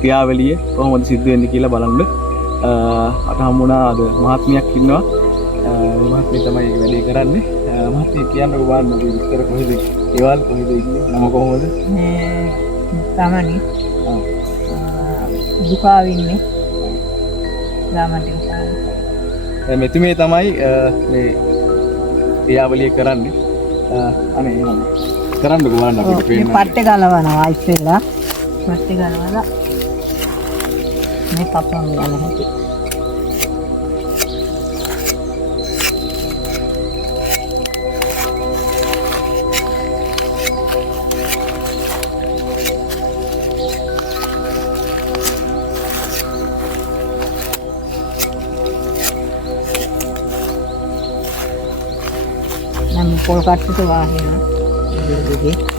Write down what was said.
ක්‍රියාවලිය කොහොමද සිද්ධ වෙන්නේ කියලා බලන්න අට හම්බුණා අද මහත්මියක් ඉන්නවා මහත්මිය තමයි ඒක වැඩේ කරන්නේ මහත්මිය කියන්නකෝ බලන්න අපි විස්තර කොහෙද ඒවල් කොහෙද ඉන්නේ නම කොහොමද තමනි දුකාවින්නේ ලාමන්ට මෙතුමිය තමයි මේ ක්‍රියාවලිය කරන්නේ අනේ එහෙනම් කරන්නකෝ බලන්න අපිට පේන්න පට්ටේ ගලවනවා ඉස්සෙල්ලා පට්ටේ ගලවලා මේ කපන් යන හැටි නම් පොල් කට්ටට වාහිනා දෙකේ